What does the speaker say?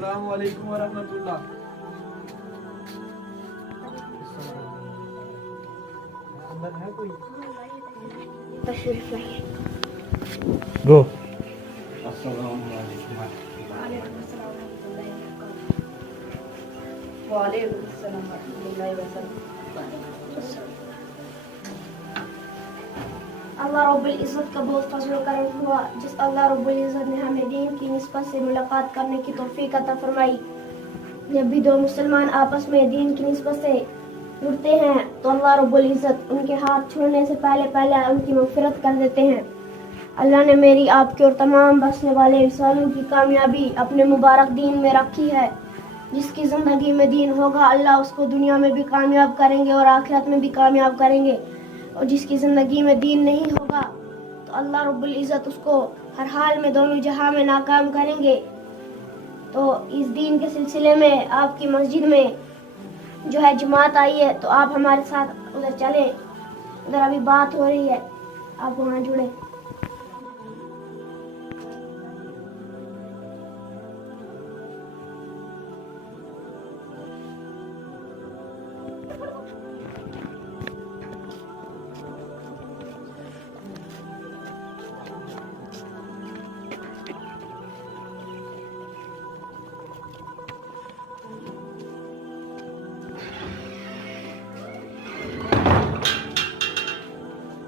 अस्सलाम वालेकुम वरहमतुल्लाह। अंदर है कोई? तशरीफ लाइए। गो। अल्लाह रब्बुल इज़्ज़त का बहुत फज़ल व करम हुआ जिस अल्लाह रब्बुल इज़्ज़त ने हमें दीन की निस्बत से मुलाकात करने की तौफीक अता फरमाई। जब भी दो मुसलमान आपस में दीन की निस्बत से जुड़ते हैं तो अल्लाह रब्बुल इज़्ज़त उनके हाथ छोड़ने से पहले पहले उनकी मग़फ़िरत कर देते हैं। अल्लाह ने मेरी आपके और तमाम बसने वाले इंसानों की कामयाबी अपने मुबारक दीन में रखी है। जिसकी ज़िंदगी में दीन होगा अल्लाह उसको दुनिया में भी कामयाब करेंगे और आखिरत में भी कामयाब करेंगे, और जिसकी ज़िंदगी में दीन नहीं होगा तो अल्लाह रब्बुल इज़्ज़त उसको हर हाल में दोनों जहां में नाकाम करेंगे। तो इस दीन के सिलसिले में आपकी मस्जिद में जो है जमात आई है, तो आप हमारे साथ उधर चलें। उधर अभी बात हो रही है, आप वहाँ जुड़े।